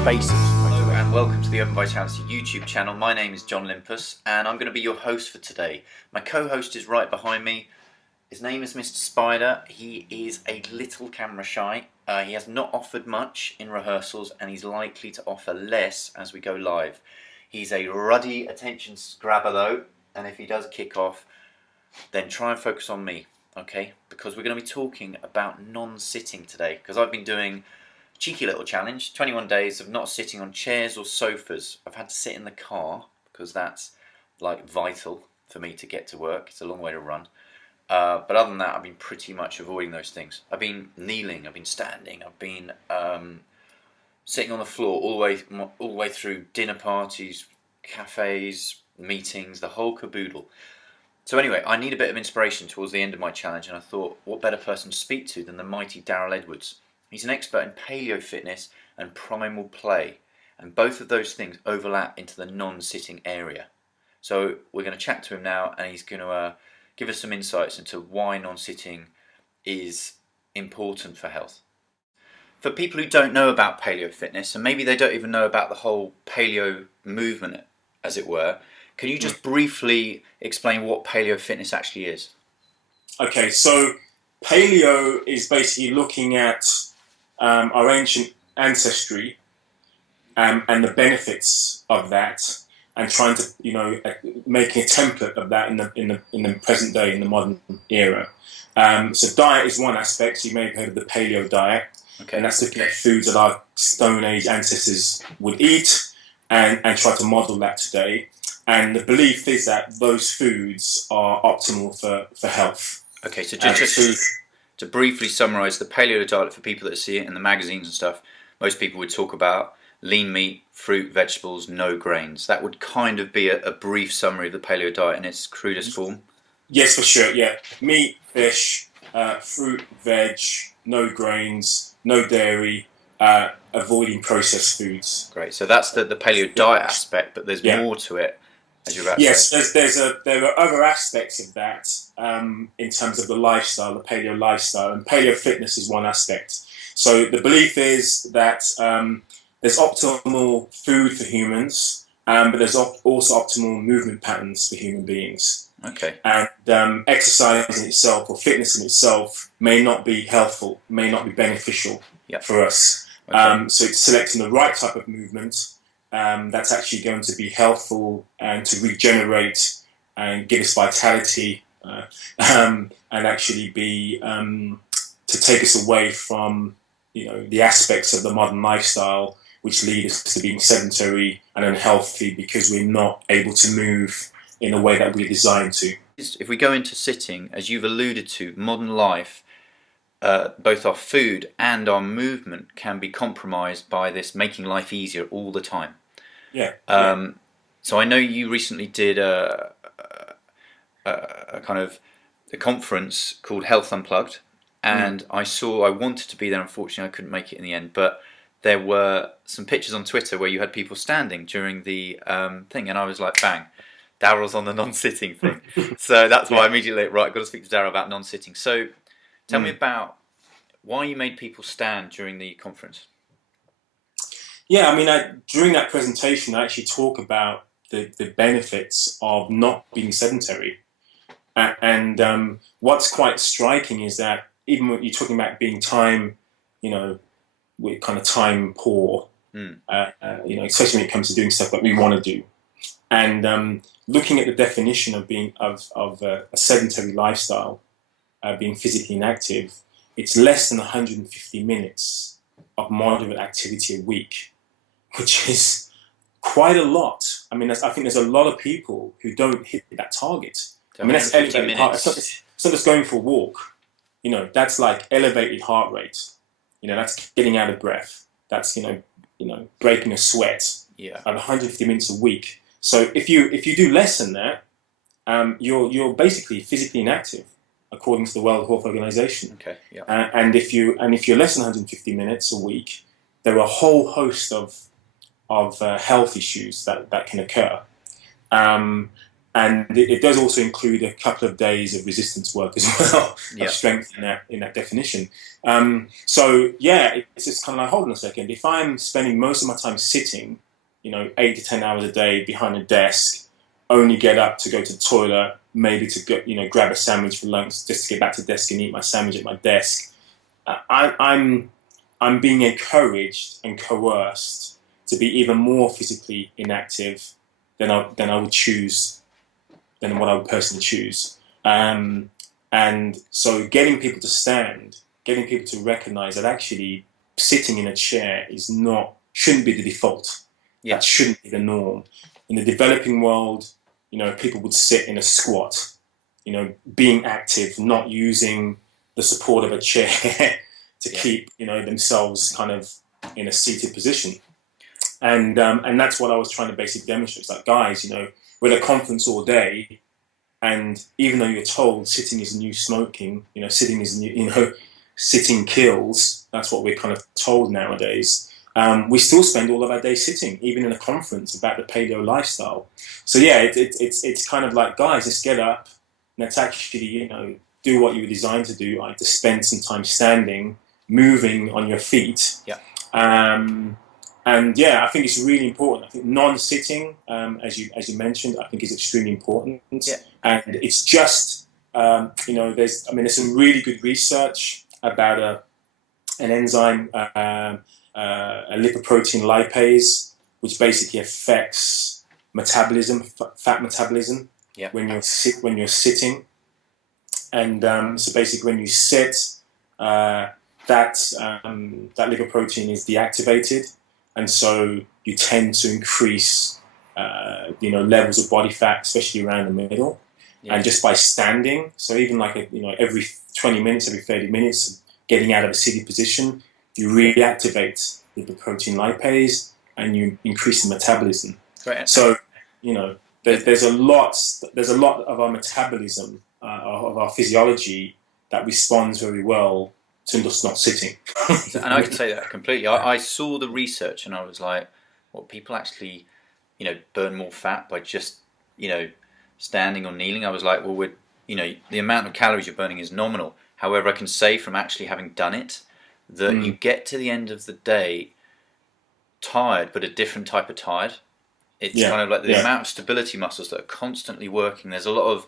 spaces. Hello and welcome to the Open Vitality YouTube channel. My name is John Limpus and I'm going to be your host for today. My co-host is right behind me. His name is Mr. Spider. He is a little camera shy. He has not offered much in rehearsals and he's likely to offer less as we go live. He's a ruddy attention grabber though, and if he does kick off, then try and focus on me, okay? Because we're going to be talking about non-sitting today, because I've been doing a cheeky little challenge, 21 days of not sitting on chairs or sofas. I've had to sit in the car because that's like vital for me to get to work. It's a long way to run. But other than that, I've been pretty much avoiding those things. I've been kneeling, I've been standing, I've been sitting on the floor all the way through dinner parties, cafes, meetings, the whole caboodle. So anyway, I need a bit of inspiration towards the end of my challenge, and I thought, what better person to speak to than the mighty Darryl Edwards. He's an expert in paleo fitness and primal play, and both of those things overlap into the non-sitting area. So we're going to chat to him now, and he's going to give us some insights into why non-sitting is important for health. For people who don't know about paleo fitness, and maybe they don't even know about the whole paleo movement, as it were, can you just briefly explain what paleo fitness actually is? Okay, so paleo is basically looking at our ancient ancestry and the benefits of that, and trying to, making a template of that in the present day, in the modern era. So diet is one aspect. So you may have heard of the paleo diet, okay. And that's looking at foods that our Stone Age ancestors would eat and try to model that today. And the belief is that those foods are optimal for health. Okay, so just to briefly summarise the paleo diet for people that see it in the magazines and stuff, most people would talk about lean meat, fruit, vegetables, no grains. That would kind of be a brief summary of the paleo diet in its crudest form. Yes, for sure, yeah. Meat, fish, fruit, veg, no grains, no dairy, avoiding processed foods. Great, so that's the paleo diet aspect, but there's more to it. Yes, there are other aspects of that in terms of the lifestyle, the paleo lifestyle, and paleo fitness is one aspect. So the belief is that there's optimal food for humans, but there's also optimal movement patterns for human beings. Okay. And exercise in itself or fitness in itself may not be helpful, may not be beneficial for us. Okay. So it's selecting the right type of movement that's actually going to be helpful and to regenerate and give us vitality and actually be to take us away from the aspects of the modern lifestyle which lead us to being sedentary and unhealthy because we're not able to move in a way that we're designed to. If we go into sitting, as you've alluded to, modern life, both our food and our movement can be compromised by this making life easier all the time. Yeah. So I know you recently did a kind of a conference called Health Unplugged, and I wanted to be there. Unfortunately, I couldn't make it in the end, but there were some pictures on Twitter where you had people standing during the thing, and I was like, bang, Darryl's on the non-sitting thing. So that's why I immediately, right, I've got to speak to Darryl about non-sitting. So tell me about why you made people stand during the conference. Yeah, I mean, during that presentation, I actually talk about the benefits of not being sedentary. And what's quite striking is that even when you're talking about being time, we're kind of time poor, especially when it comes to doing stuff that we want to do. And looking at the definition of being of a sedentary lifestyle, being physically inactive, it's less than 150 minutes of moderate activity a week, which is quite a lot. I mean, I think there's a lot of people who don't hit that target. I mean, that's elevated heart. It's not just going for a walk. That's like elevated heart rate. That's getting out of breath. That's breaking a sweat. Yeah. At 150 minutes a week. So if you do less than that, you're basically physically inactive, according to the World Health Organization. Okay. Yeah. And if you're less than 150 minutes a week, there are a whole host of health issues that can occur. and it does also include a couple of days of resistance work as well, of Yeah. strength in that definition. So yeah, it's just kind of like, hold on a second. If I'm spending most of my time sitting, 8 to 10 hours a day behind a desk, only get up to go to the toilet, maybe to go, grab a sandwich for lunch, just to get back to the desk and eat my sandwich at my desk. I'm being encouraged and coerced to be even more physically inactive than I would choose, than what I would personally choose. And so getting people to stand, getting people to recognize that actually sitting in a chair shouldn't be the default. Yeah. That shouldn't be the norm. In the developing world, people would sit in a squat, being active, not using the support of a chair to keep, themselves kind of in a seated position. And that's what I was trying to basically demonstrate. It's like, guys, we're at a conference all day, and even though you're told sitting is the new smoking, sitting is the new, sitting kills. That's what we're kind of told nowadays. We still spend all of our day sitting, even in a conference about the paleo lifestyle. So yeah, it's kind of like, guys, let's get up. Let's actually, do what you were designed to do, like to spend some time standing, moving on your feet. Yeah. And yeah, I think it's really important. I think non-sitting, as you mentioned, I think is extremely important. Yeah. And it's just, there's some really good research about an enzyme, a lipoprotein lipase, which basically affects metabolism, fat metabolism, when you're sitting. And so basically, when you sit, that lipoprotein is deactivated, and so you tend to increase, levels of body fat, especially around the middle. Yeah. And just by standing, so even like every 20 minutes, every 30 minutes, getting out of a seated position, you reactivate the lipoprotein lipase and you increase the metabolism. Right. So there's a lot of our metabolism, of our physiology, that responds very well to just not sitting. And I can say that completely. I saw the research and I was like, well, people actually, burn more fat by just, standing or kneeling. I was like, well, the amount of calories you're burning is nominal. However, I can say from actually having done it that you get to the end of the day tired, but a different type of tired. It's kind of like the amount of stability muscles that are constantly working. There's a lot of,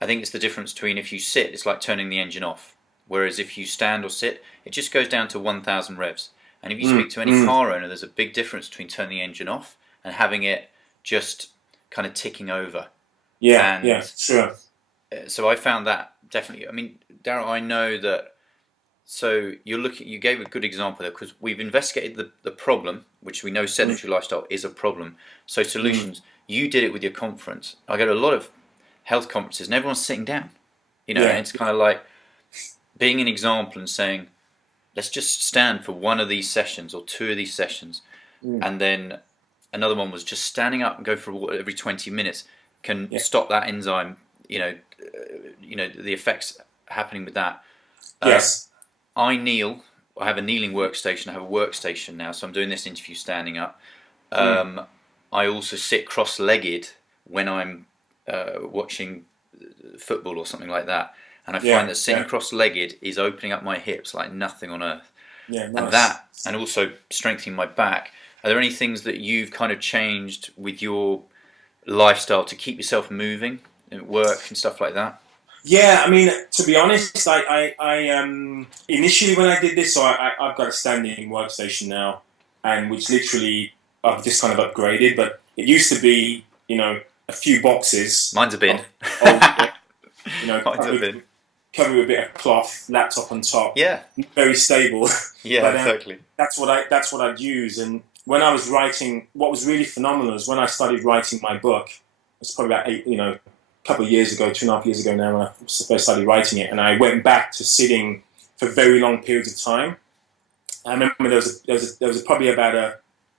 I think it's the difference between if you sit, it's like turning the engine off. Whereas if you stand or sit, it just goes down to 1,000 revs. And if you speak to any car owner, there's a big difference between turning the engine off and having it just kind of ticking over. Yeah, sure. So I found that definitely. I mean, Darryl, I know that. So you gave a good example there because we've investigated the problem, which we know sedentary lifestyle is a problem. So solutions. You did it with your conference. I go to a lot of health conferences and everyone's sitting down. And it's kind of like being an example and saying, let's just stand for one of these sessions or two of these sessions. And then another one was just standing up and go for a walk every 20 minutes can stop that enzyme, the effects happening with that. Yes. I kneel. I have a kneeling workstation. I have a workstation now, so I'm doing this interview standing up. I also sit cross-legged when I'm watching football or something like that. And I find that sitting cross-legged is opening up my hips like nothing on earth. Yeah, nice. And that, and also strengthening my back. Are there any things that you've kind of changed with your lifestyle to keep yourself moving at work and stuff like that? Yeah, I mean, to be honest, I initially when I did this, so I've got a standing workstation now, and which literally I've just kind of upgraded. But it used to be, a few boxes. Mine's a bin. Mine's a bin. Covered with a bit of cloth, laptop on top. Yeah. Very stable. Yeah, but, exactly. That's what I'd use. And when I was writing, what was really phenomenal is when I started writing my book. It's probably about a couple of years ago, 2.5 years ago now, when I first started writing it, and I went back to sitting for very long periods of time. I remember there was probably about a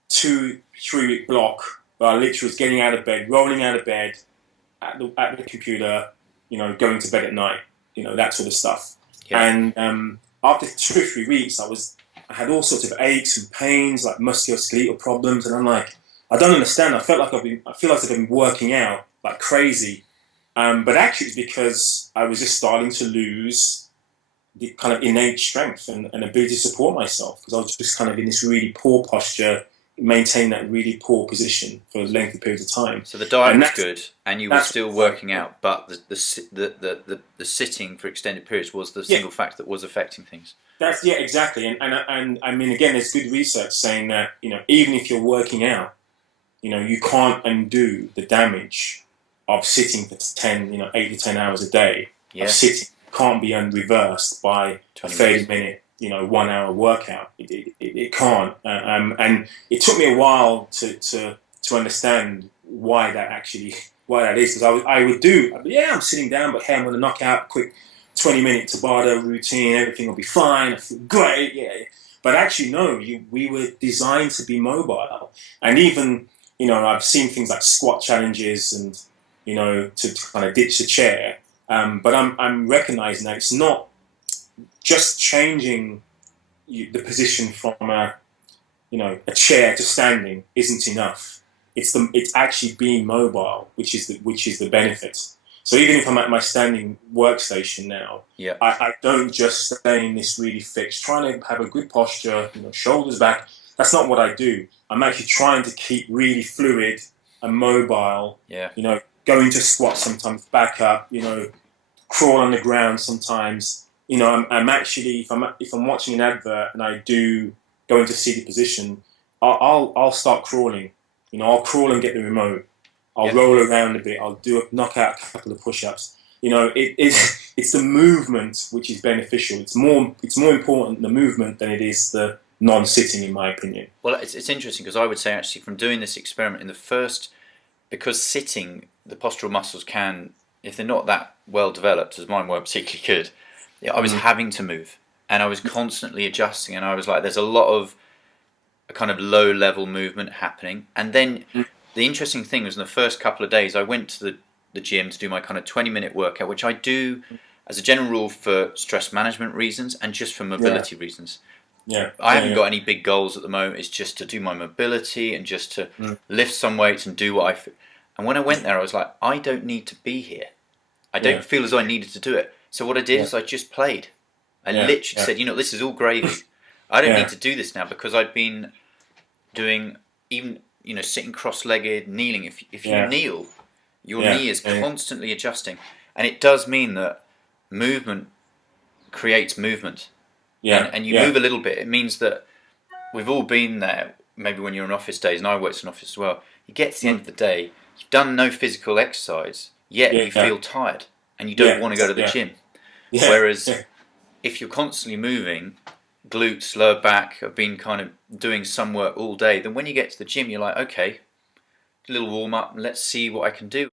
2-3 week block where I literally was getting out of bed, rolling out of bed at the computer, going to bed at night, that sort of stuff. Yeah. And after 2 or 3 weeks, I had all sorts of aches and pains, like musculoskeletal problems, and I'm like, I don't understand. I feel like I've been working out like crazy. But actually, it's because I was just starting to lose the kind of innate strength and ability to support myself, because I was just kind of in this really poor posture, maintain that really poor position for lengthy periods of time. So the diet And was good, and you were still working out, but the sitting for extended periods was the single factor that was affecting things. That's exactly. And I mean, again, there's good research saying that, even if you're working out, you can't undo the damage of sitting for 8 to 10 hours a day. Of sitting can't be reversed by a 30-minute, 1 hour workout. It can't. And it took me a while to understand why that is. Because I would do, I'm sitting down, but hey, I'm going to knock out a quick 20-minute Tabata routine. Everything will be fine. I feel great. Yeah. But actually, no. We were designed to be mobile, and even I've seen things like squat challenges and to kind of ditch the chair. But I'm recognizing that it's not just changing the position from a chair to standing isn't enough. It's actually being mobile, which is the benefit. So even if I'm at my standing workstation now, I don't just stay in this really fixed, trying to have a good posture, shoulders back. That's not what I do. I'm actually trying to keep really fluid and mobile. Go into squat sometimes, back up, crawl on the ground sometimes. I'm actually, if I'm watching an advert and I do go into seated position, I'll start crawling. I'll crawl and get the remote. I'll roll around a bit. I'll knock out a couple of push-ups. It's the movement which is beneficial. It's more important the movement than it is the non-sitting, in my opinion. Well, it's interesting, because I would say actually from doing this experiment in the first, because sitting, the postural muscles can, if they're not that well developed, as mine weren't particularly good, I was having to move, and I was constantly adjusting, and I was like, there's a lot of a kind of low level movement happening. And then the interesting thing was, in the first couple of days I went to the gym to do my kind of 20-minute workout, which I do as a general rule for stress management reasons and just for mobility reasons. I haven't got any big goals at the moment. It's just to do my mobility and just to lift some weights and do what I feel. And when I went there, I was like, I don't need to be here. I don't feel as though I needed to do it. So what I did is I just played. I literally said, this is all gravy. I don't need to do this now, because I'd been doing even, sitting cross-legged, kneeling. If you kneel, your knee is constantly adjusting. And it does mean that movement creates movement. And you move a little bit. It means that we've all been there, maybe when you're in office days, and I worked in office as well. You get to the end of the day, you've done no physical exercise, yet you feel tired, and you don't want to go to the gym. Whereas if you're constantly moving, glutes, lower back, have been kind of doing some work all day, then when you get to the gym, you're like, okay, a little warm up, and let's see what I can do.